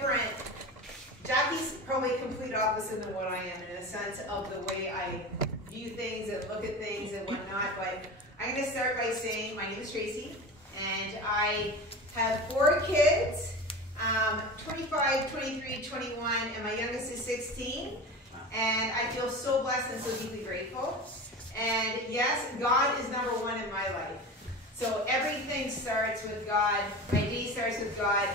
different. Jackie's probably complete opposite than what I am in a sense of the way I view things and look at things and whatnot. But I'm going to start by saying my name is Tacey, and I have 4 kids, 25, 23, 21, and my youngest is 16. And I feel so blessed and so deeply grateful. And yes, God is number 1 in my life. So everything starts with God. My day starts with God.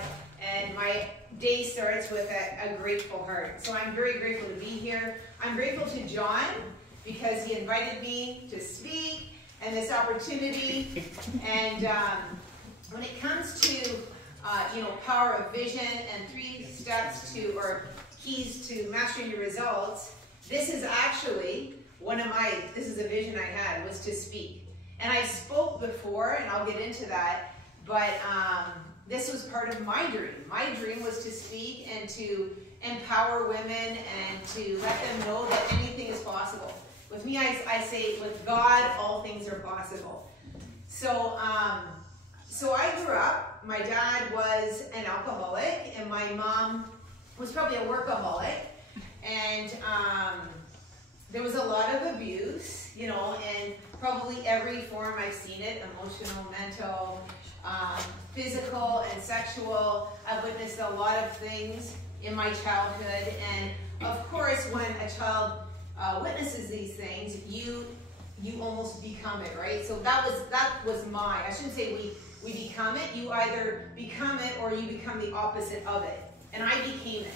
And my day starts with a grateful heart. So I'm very grateful to be here. I'm grateful to John because he invited me to speak and this opportunity. And when it comes to power of vision and 3 steps to, or keys to mastering your results, this is actually this is a vision I had, was to speak. And I spoke before, and I'll get into that, but this was part of my dream. My dream was to speak and to empower women and to let them know that anything is possible. With me, I say, with God, all things are possible. So I grew up, my dad was an alcoholic, and my mom was probably a workaholic, and there was a lot of abuse, and probably every form I've seen it, emotional, mental, physical, and sexual. I've witnessed a lot of things in my childhood, and of course, when a child witnesses these things, you almost become it, right? So that was I shouldn't say we become it. You either become it or you become the opposite of it. And I became it.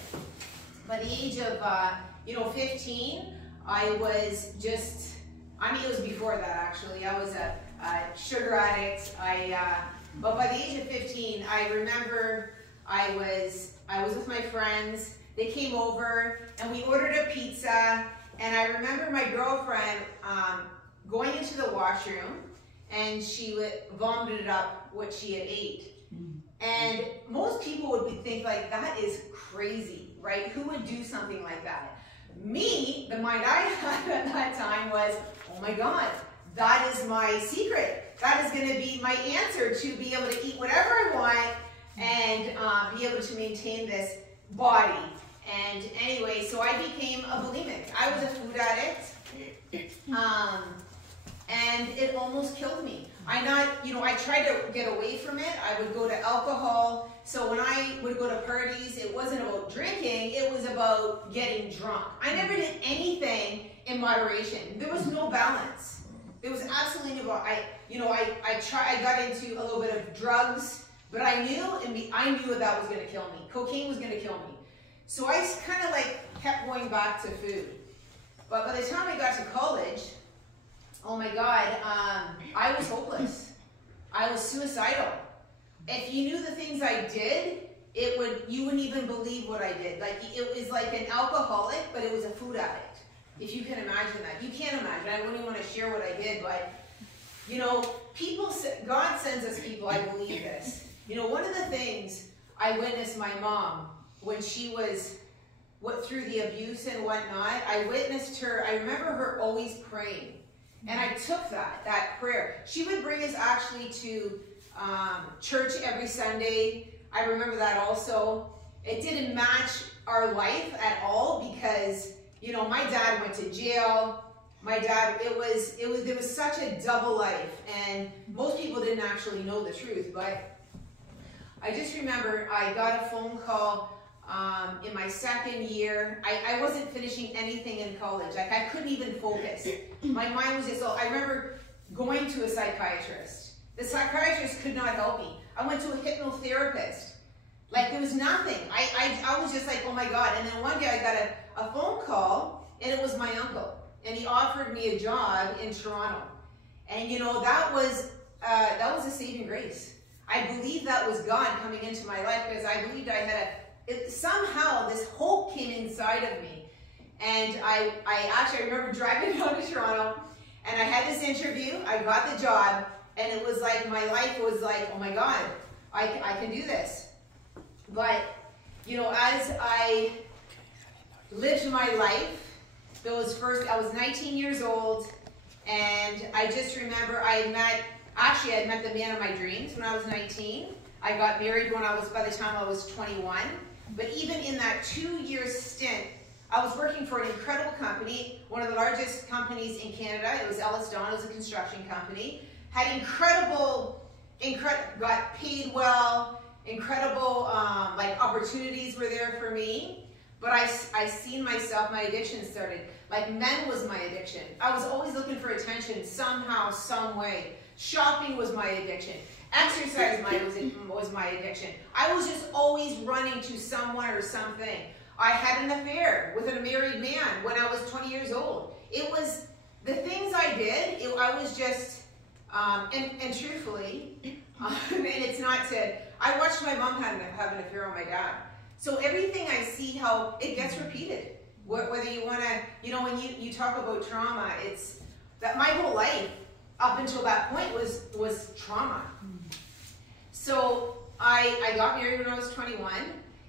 By the age of 15, I was just, it was before that actually. I was a sugar addict. But by the age of 15, I remember I was with my friends. They came over and we ordered a pizza. And I remember my girlfriend going into the washroom, and she vomited up what she had ate. And most people would think like, that is crazy, right? Who would do something like that? Me, the mind I had at that time was, oh my God, that is my secret. That is going to be my answer to be able to eat whatever I want and be able to maintain this body. And anyway, so I became a bulimic. I was a food addict, and it almost killed me. I tried to get away from it. I would go to alcohol. So when I would go to parties, it wasn't about drinking, it was about getting drunk. I never did anything in moderation. There was no balance. There was absolutely no, I got into a little bit of drugs, but I knew that was going to kill me. Cocaine was going to kill me. So I kind of kept going back to food. But by the time I got to college, oh my God, I was hopeless. I was suicidal. If you knew the things I did, you wouldn't even believe what I did. It was like an alcoholic, but it was a food addict. If you can imagine that. You can't imagine. I wouldn't even want to share what I did, but God sends us people, I believe this. One of the things I witnessed my mom when she was through the abuse and whatnot, I witnessed her, I remember her always praying. And I took that prayer. She would bring us actually to church every Sunday. I remember that also. It didn't match our life at all because, my dad went to jail. My dad, there was such a double life, and most people didn't actually know the truth, but I just remember I got a phone call in my 2nd year. I wasn't finishing anything in college. I couldn't even focus. My mind was just, I remember going to a psychiatrist. The psychiatrist could not help me. I went to a hypnotherapist. There was nothing. I was just like, oh my God. And then one day I got a phone call, and it was my uncle. And he offered me a job in Toronto. And that was a saving grace. I believe that was God coming into my life because I believed I had somehow this hope came inside of me. And I remember driving down to Toronto, and I had this interview. I got the job, and it was like my life was like, oh my God, I can do this. But as I lived my life, I was 19 years old, and I just remember I had met the man of my dreams when I was 19. I got married by the time I was 21. But even in that 2-year stint, I was working for an incredible company, one of the largest companies in Canada. It was Ellis Don, it was a construction company. Had got paid well, incredible like opportunities were there for me. But I seen myself, my addiction started. Like men was my addiction. I was always looking for attention somehow, some way. Shopping was my addiction. Exercise was my addiction. I was just always running to someone or something. I had an affair with a married man when I was 20 years old. It was the things I did, I was just, and truthfully, and it's not to, I watched my mom have an affair with my dad. So everything I see how it gets repeated. Whether you want to, you know, when you talk about trauma, it's that my whole life up until that point was trauma. So I got married when I was 21,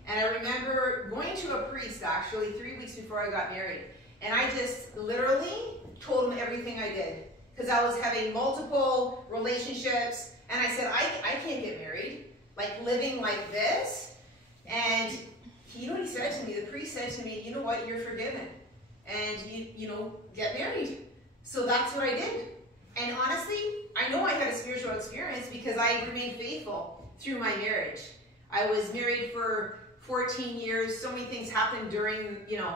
and I remember going to a priest actually 3 weeks before I got married, and I just literally told him everything I did because I was having multiple relationships, and I said I can't get married, like living like this. And you know what he said to me? The priest said to me, you know what, you're forgiven, and you know, get married. So that's what I did. And honestly, I know I had a spiritual experience because I remained faithful through my marriage. I was married for 14 years. So many things happened during, you know.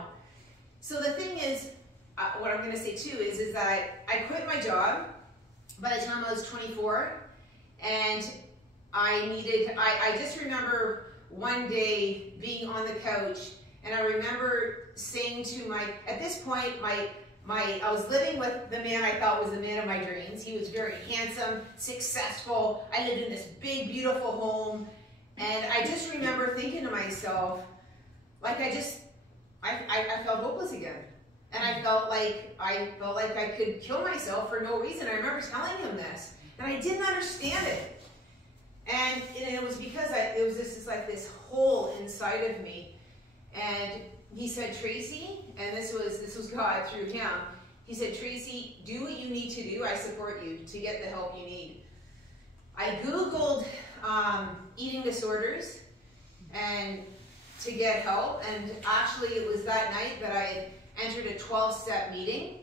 So the thing is, what I'm going to say too is that I quit my job by the time I was 24, and I just remember one day being on the couch, and I remember saying to at this point, I was living with the man I thought was the man of my dreams. He was very handsome, successful. I lived in this big, beautiful home. And I just remember thinking to myself, like I felt hopeless again. And I felt like I could kill myself for no reason. I remember telling him this, and I didn't understand it. And it was because it was just like this hole inside of me. And he said, Tracy, and this was God through him. He said, Tracy, do what you need to do. I support you to get the help you need. I Googled eating disorders and to get help. And actually, it was that night that I entered a 12-step meeting.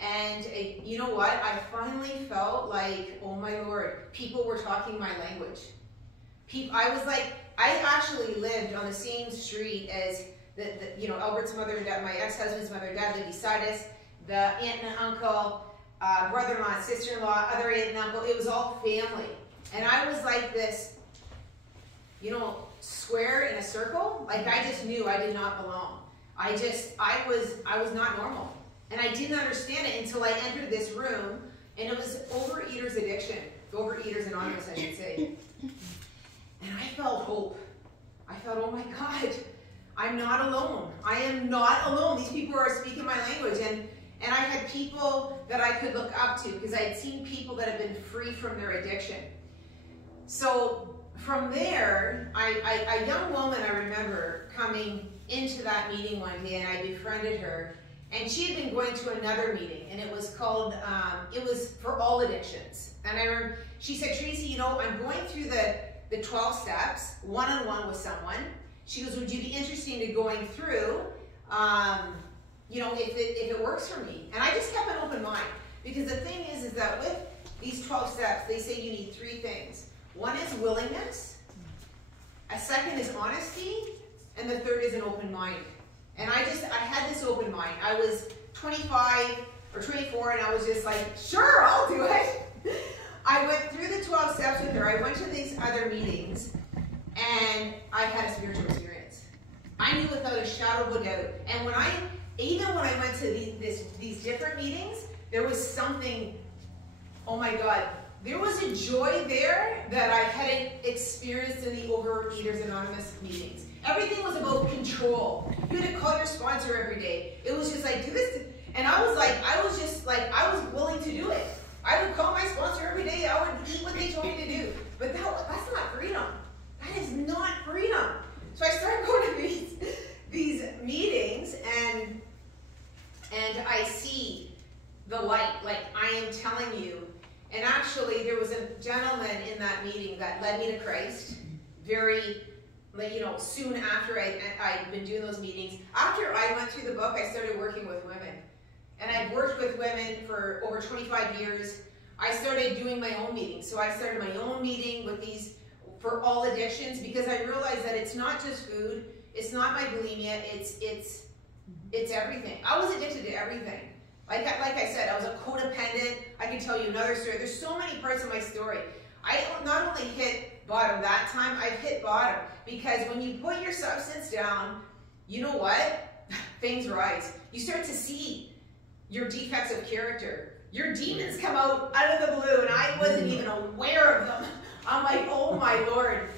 And you know what? I finally felt like, oh my Lord, people were talking my language. I actually lived on the same street as you know, Albert's mother and dad, my ex-husband's mother and dad lived beside us, the aunt and uncle, brother-in-law, sister-in-law, other aunt and uncle, it was all family. And I was like this, you know, square in a circle. Like I just knew I did not belong. I was not normal. And I didn't understand it until I entered this room, and it was Overeaters Addiction, Overeaters Anonymous, I should say. And I felt hope. I felt, oh my God, I'm not alone. I am not alone. These people are speaking my language. And I had people that I could look up to because I had seen people that had been free from their addiction. So from there, a young woman, I remember coming into that meeting one day, and I befriended her. And she had been going to another meeting, and it was called, it was for all addictions. And I remember, she said, Tracy, you know, I'm going through the 12 steps, one-on-one with someone. She goes, would you be interested in going through, you know, if it works for me? And I just kept an open mind. Because the thing is that with these 12 steps, they say you need 3 things. One is willingness, a second is honesty, and the third is an open mind. And I had this open mind. I was 25 or 24, and I was just like, sure, I'll do it. I went through the 12 steps with her. I went to these other meetings, and I had a spiritual experience. I knew without a shadow of a doubt. And even when I went to these different meetings, there was something, oh my God, there was a joy there that I hadn't experienced in the Overeaters Anonymous meetings. Everything was about control. You had to call your sponsor every day. It was just like, do this. And I was willing to do it. I would call my sponsor every day. I would eat what they told me to do. But that's not freedom. That is not freedom. So I started going to these meetings, and I see the light, like I am telling you. And actually, there was a gentleman in that meeting that led me to Christ. Very like, you know, soon after I'd been doing those meetings, after I went through the book, I started working with women. And I've worked with women for over 25 years. I started doing my own meetings. So I started my own meeting with these for all addictions, because I realized that it's not just food, it's not my bulimia, it's everything. I was addicted to everything. Like I said, I was a codependent. I can tell you another story. There's so many parts of my story. I not only hit bottom that time, I've hit bottom. Because when you put your substance down, you know what? Things rise. You start to see your defects of character. Your demons come out of the blue, and I wasn't even aware of them. I'm like, oh my Lord.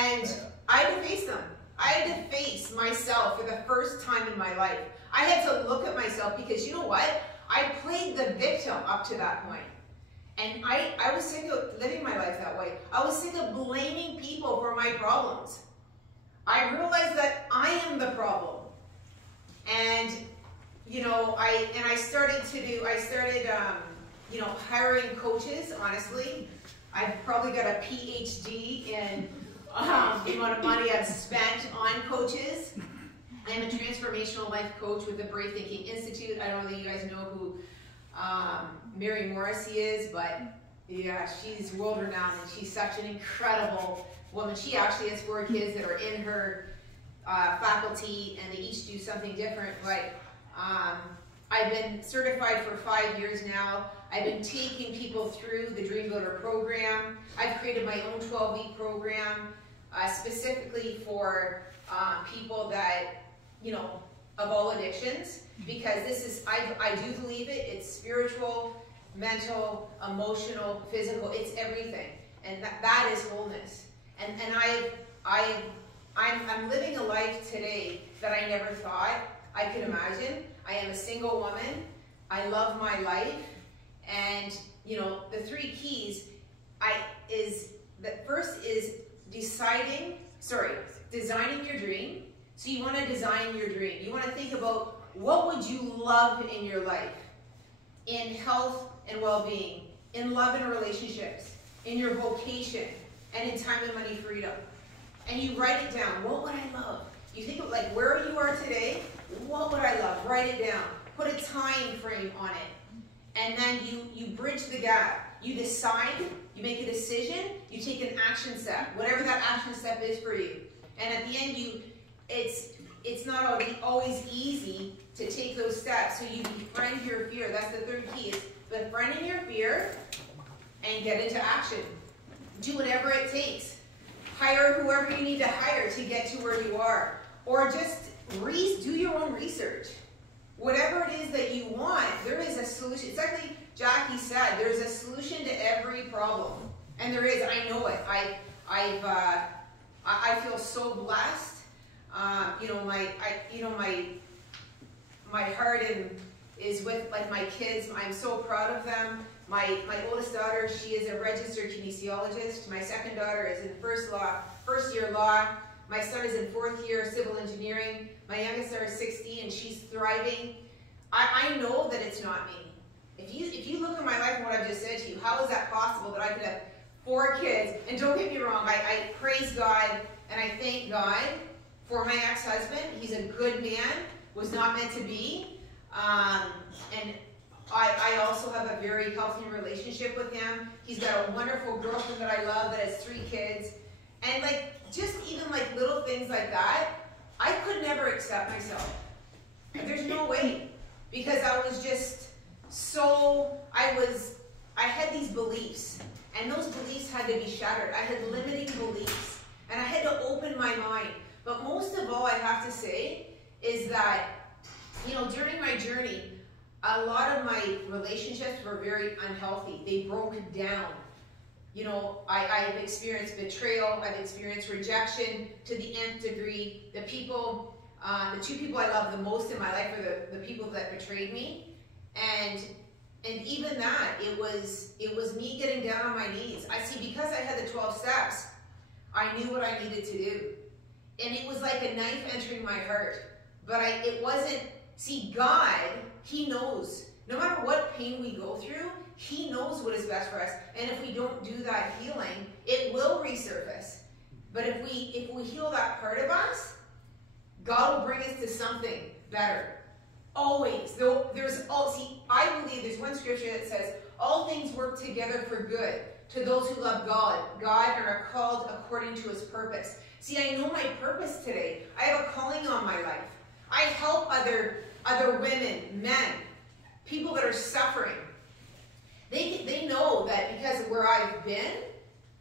And I had to face them. I had to face myself for the first time in my life. I had to look at myself, because you know what? I played the victim up to that point. And I was sick of living my life that way. I was sick of blaming people for my problems. I realized that I am the problem. And, you know, I started hiring coaches, honestly. I've probably got a PhD in the amount of money I've spent on coaches. I'm a transformational life coach with the Brave Thinking Institute. I don't know that you guys know who Mary Morrissey is, but yeah, she's world renowned, and she's such an incredible woman. She actually has 4 kids that are in her faculty, and they each do something different. But I've been certified for 5 years now. I've been taking people through the Dream Builder program. I've created my own 12-week program specifically for people that, you know, of all addictions, because this is, I do believe it. It's spiritual, mental, emotional, physical. It's everything, and that is wholeness. And I'm living a life today that I never thought I could imagine. I am a single woman. I love my life. And, you know, the 3 keys first is designing your dream. So you want to design your dream. You want to think about, what would you love in your life? In health and well-being, in love and relationships, in your vocation, and in time and money freedom. And you write it down. What would I love? You think of, like, where you are today, what would I love? Write it down. Put a time frame on it. And then you bridge the gap. You decide, you make a decision, you take an action step, whatever that action step is for you. And at the end, it's not always easy to take those steps. So you befriend your fear. That's the 3rd key, is befriending your fear and get into action. Do whatever it takes. Hire whoever you need to hire to get to where you are. Or just do your own research. Whatever it is that you want, there is a solution. It's like Jackie said, there's a solution to every problem. And there is, I know it. I feel so blessed. My heart is with, like, my kids. I'm so proud of them. My oldest daughter, she is a registered kinesiologist. My second daughter is in first year law. My son is in 4th year civil engineering. My youngest daughter is 16, and she's thriving. I know that it's not me. If you look at my life and what I've just said to you, how is that possible that I could have 4 kids? And don't get me wrong, I praise God and I thank God for my ex-husband. He's a good man, was not meant to be. And I also have a very healthy relationship with him. He's got a wonderful girlfriend that I love that has 3 kids. And just even little things like that, I could never accept myself. There's no way. Because I was just I had these beliefs. And those beliefs had to be shattered. I had limiting beliefs. And I had to open my mind. But most of all, I have to say, is that, during my journey, a lot of my relationships were very unhealthy. They broke down. I've experienced betrayal. I've experienced rejection to the nth degree. The 2 people I love the most in my life are the people that betrayed me. And even that, it was me getting down on my knees. Because I had the 12 steps, I knew what I needed to do. And it was like a knife entering my heart. But it wasn't, God, He knows. No matter what pain we go through, He knows what is best for us. And if we don't do that healing, it will resurface. But if we heal that part of us, God will bring us to something better. Always. I believe there's one scripture that says, all things work together for good to those who love God and are called according to his purpose. See, I know my purpose today. I have a calling on my life. I help other women, men, people that are suffering. They know that because of where I've been,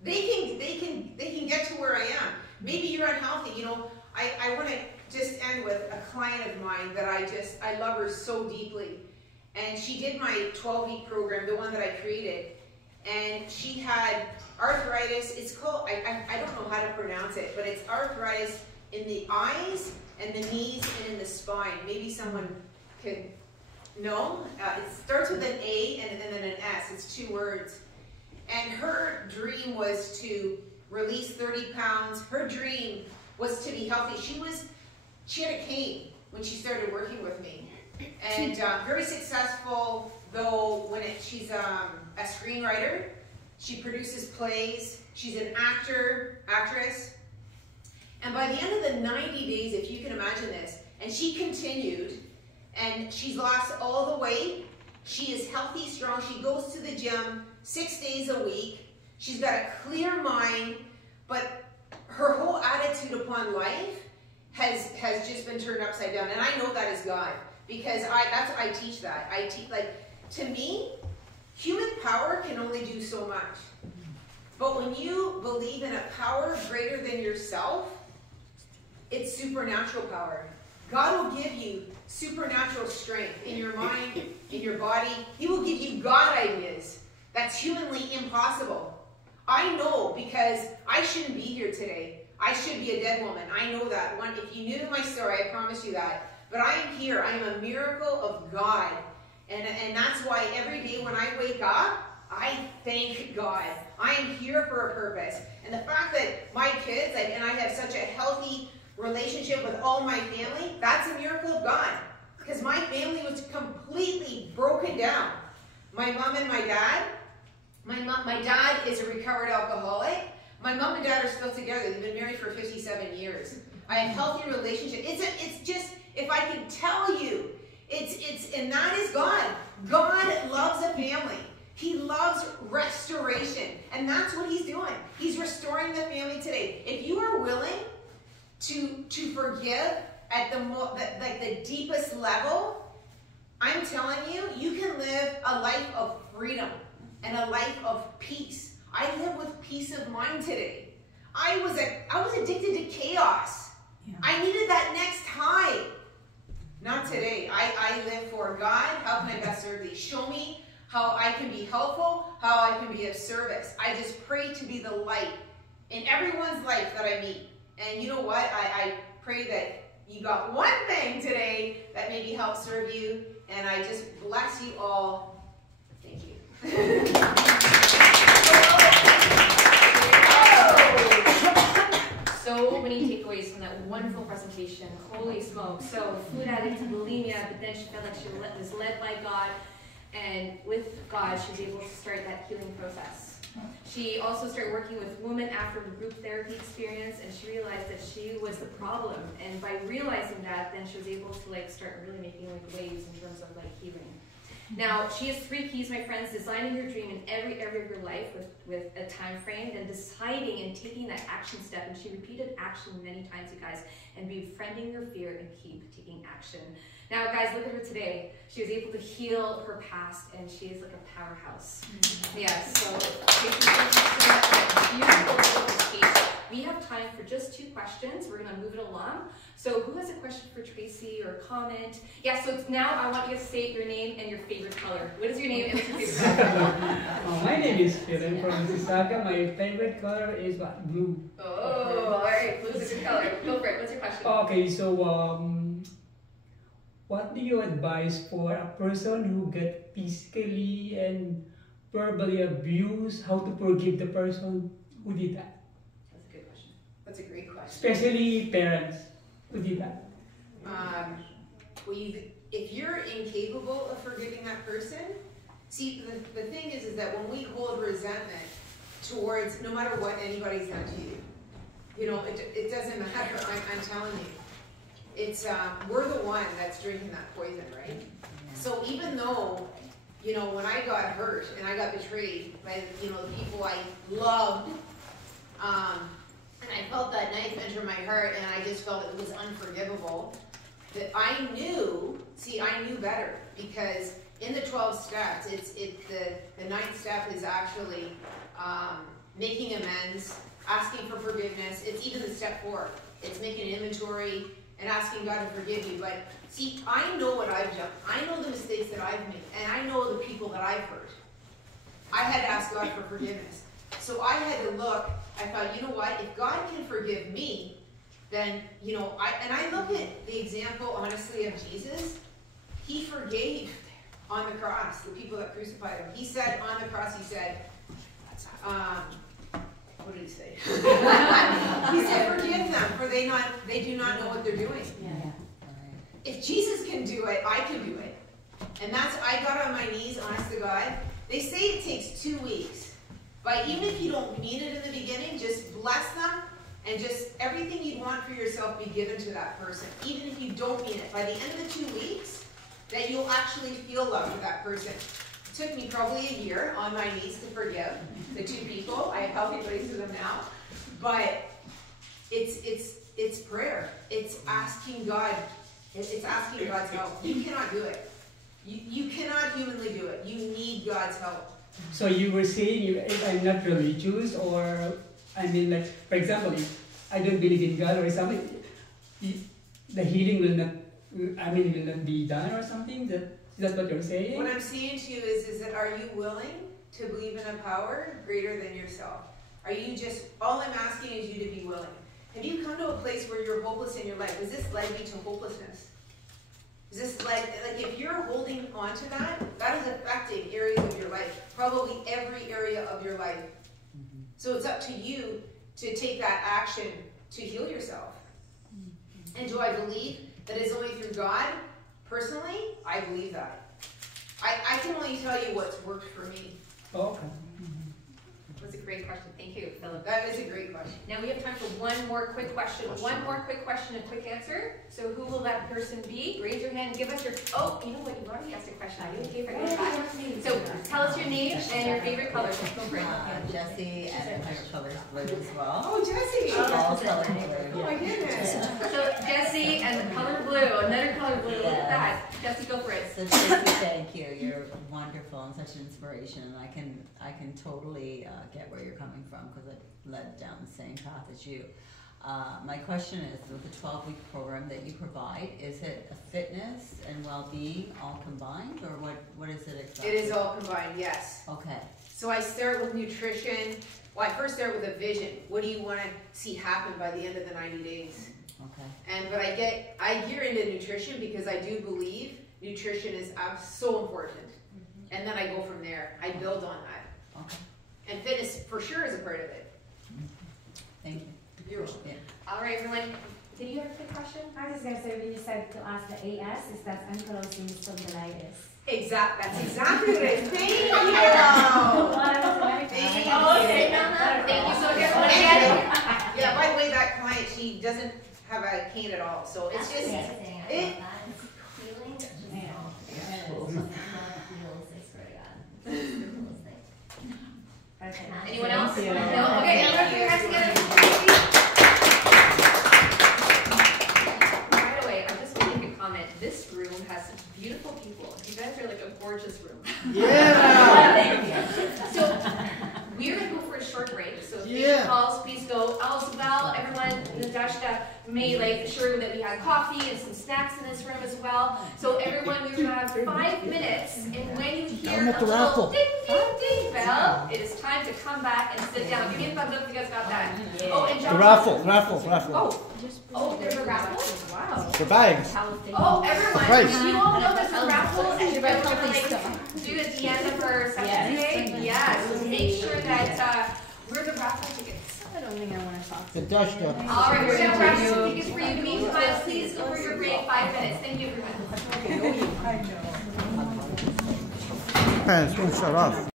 they can get to where I am. Maybe you're unhealthy. You know, I want to just end with a client of mine that I love her so deeply. And she did my 12-week program, the one that I created. And she had arthritis. It's called, I don't know how to pronounce it, but it's arthritis in the eyes and the knees and in the spine. Maybe someone could know. It starts with an A and then an S. It's 2 words. And her dream was to release 30 pounds. Her dream was to be healthy. She had a cane when she started working with me. And very successful, though, she's a screenwriter. She produces plays. She's an actress. And by the end of the 90 days, if you can imagine this, and she continued, and she's lost all the weight. She is healthy, strong. She goes to the gym 6 days a week. She's got a clear mind, but her whole attitude upon life has just been turned upside down. And I know that is God, because I teach that. I teach, like, to me, human power can only do so much. But when you believe in a power greater than yourself, it's supernatural power. God will give you supernatural strength in your mind, in your body. He will give you God ideas that's humanly impossible. I know, because I shouldn't be here today. I should be a dead woman. I know that. If you knew my story, I promise you that. But I am here. I am a miracle of God. And that's why every day when I wake up, I thank God. I am here for a purpose. And the fact that my kids, and I have such a healthy relationship with all my family, that's a miracle of God. Because my family was completely broken down. My mom and my dad, my dad is a recovered alcoholic. My mom and dad are still together. They've been married for 57 years. I have a healthy relationship. It's just, if I can tell you, and that is God. God loves a family. He loves restoration. And that's what he's doing. He's restoring the family today. If you are willing to forgive at the deepest level, I'm telling you, you can live a life of freedom and a life of peace. I live with peace of mind today. I was addicted to chaos. Yeah. I needed that next high. Not today. I live for God. How can I best serve thee? Show me how I can be helpful, how I can be of service. I just pray to be the light in everyone's life that I meet. And you know what? I pray that you got one thing today that maybe helps serve you. And I just bless you all. Thank you. So many takeaways from that wonderful presentation. Holy smokes. So food addict to bulimia, but then she felt like she was led by God. And with God, she was able to start that healing process. She also started working with women after her group therapy experience, and she realized that she was the problem. And by realizing that, then she was able to start really making waves in terms of healing. Now, she has 3 keys, my friends: designing your dream in every area of your life with a time frame, then deciding and taking that action step. And she repeated action many times, you guys, and befriending your fear and keep taking action. Now, guys, look at her today. She was able to heal her past, and she is like a powerhouse. Mm-hmm. Yeah, so beautiful. We have time for just 2 questions. We're going to move it along. So who has a question for Tracy or a comment? Yeah, so now I want you to say your name and your favorite color. What is your name and what's your favorite color? My name is Philip from Mississauga. My favorite color is what? Blue. Oh, all right. Blue is a good color. Go for it. What's your question? Okay, so what do you advise for a person who get physically and verbally abused? How to forgive the person who did that? That's a good question. That's a great question. Especially parents who did that. If you're incapable of forgiving that person, see, the thing is that when we hold resentment towards, no matter what anybody's done to you, You know, it doesn't matter. I'm telling you, it's we're the one that's drinking that poison, right? So even though, you know, when I got hurt and I got betrayed by, you know, the people I loved, and I felt that knife enter my heart, and I just felt it was unforgivable. That I knew better, because in the 12 steps, the 9th step is actually making amends, asking for forgiveness. It's even the step 4. It's making an inventory and asking God to forgive you. But see, I know what I've done. I know the mistakes that I've made, and I know the people that I've hurt. I had to ask God for forgiveness. So I had to look. I thought, you know what? If God can forgive me, then, you know, I look at the example, honestly, of Jesus. He forgave on the cross the people that crucified him. He said on the cross, he said, what did he say? He said, forgive them, for they do not know what they're doing. Yeah. If Jesus can do it, I can do it. And I got on my knees, honest to God. They say it takes 2 weeks. But even if you don't mean it in the beginning, just bless them, and just everything you'd want for yourself be given to that person. Even if you don't mean it. By the end of the 2 weeks, that you'll actually feel love for that person. It took me probably a year on my knees to forgive the 2 people. I have healthy ways to them now. But it's prayer. It's asking God. It's asking God's help. You cannot do it. You cannot humanly do it. You need God's help. So you were saying, if I'm not religious, or I mean, like, for example, if I don't believe in God or something, the healing will not, will not be done or something. Is that what you're saying? What I'm saying to you is that, are you willing to believe in a power greater than yourself? Are you just, all I'm asking is you to be willing. Have you come to a place where you're hopeless in your life? Has this led you to hopelessness? Is this like if you're holding on to that is affecting areas of your life, probably every area of your life. Mm-hmm. So it's up to you to take that action to heal yourself. Mm-hmm. And do I believe that it's only through God? Personally, I believe that. I can only tell you what's worked for me. Okay. That's a great question. Thank you, Philip. That is a great question. Now we have time for one more quick question. One more quick question, a quick answer. So who will that person be? Raise your hand. Give us your. Oh, you know what? You've already asked a question. I didn't give it. So tell us your name and your favorite color. Go for it. Jessie, and my color is blue as well. Oh, Jessie. All color blue. Oh my goodness. So Jessie and the color blue. Another color blue. Look at that. Jessie, go for it. So Tacey, thank you. You're wonderful and such an inspiration, and I can totally get where you're coming from, because I led down the same path as you. My question is, with the 12-week program that you provide, is it a fitness and well-being all combined, or what is it exactly? It is all combined, yes. Okay. So I start with nutrition. Well, I first start with a vision. What do you want to see happen by the end of the 90 days? Okay. But I gear into nutrition because I do believe nutrition is so important. Mm-hmm. And then I go from there. I build on that. Okay. And fitness for sure is a part of it. Thank you. You're welcome. Yeah. All right, everyone. Did you have a quick question? I was just going to say, when you said to ask the AS, is that ankylosing spondylitis? That's exactly what it is. Thank you. Thank you. Oh, okay. Thank you so much, everyone. Yeah, by the way, that client, she doesn't have a cane at all. So it's just, anyone else? No? Okay, now let's put your hands together. Right away, I'm just going to make a comment. This room has such beautiful people. You guys are like a gorgeous room. Yeah! So, we're going to go for a short break. So, if you calls, please go. As well, everyone, Nadashka made sure that we had coffee and some snacks in this room as well. So, everyone, we have 5 minutes. And when you hear a little ding, ding, ding bell, it is time to come back and sit down. Give me a thumbs up if you guys got that. Yeah. Oh, and John. The raffle. There's a raffle? Wow. The bags. Oh, everyone, Price. you all know there's a raffle and you're going to do at the end of our session today? Yeah, so make sure that we're the raffle tickets. I don't think I want to talk. The Dutch stuff. All right, we're going to raffle some tickets for you. Meantime, please go for your break, 5 minutes. Thank you, everyone. Parents won't shut off.